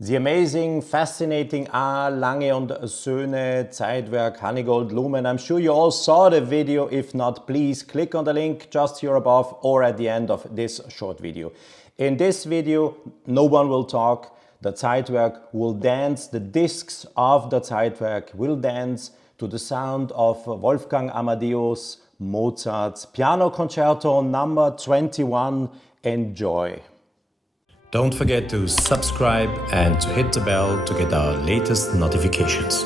The amazing, fascinating Lange Söhne, Zeitwerk Honeygold Lumen. I'm sure you all saw the video. If not, please click on the link just here above or at the end of this short video. In this video, no one will talk. The Zeitwerk will dance. The discs of the Zeitwerk will dance to the sound of Wolfgang Amadeus, Mozart's Piano Concerto number 21. Enjoy. Don't forget to subscribe and to hit the bell to get our latest notifications.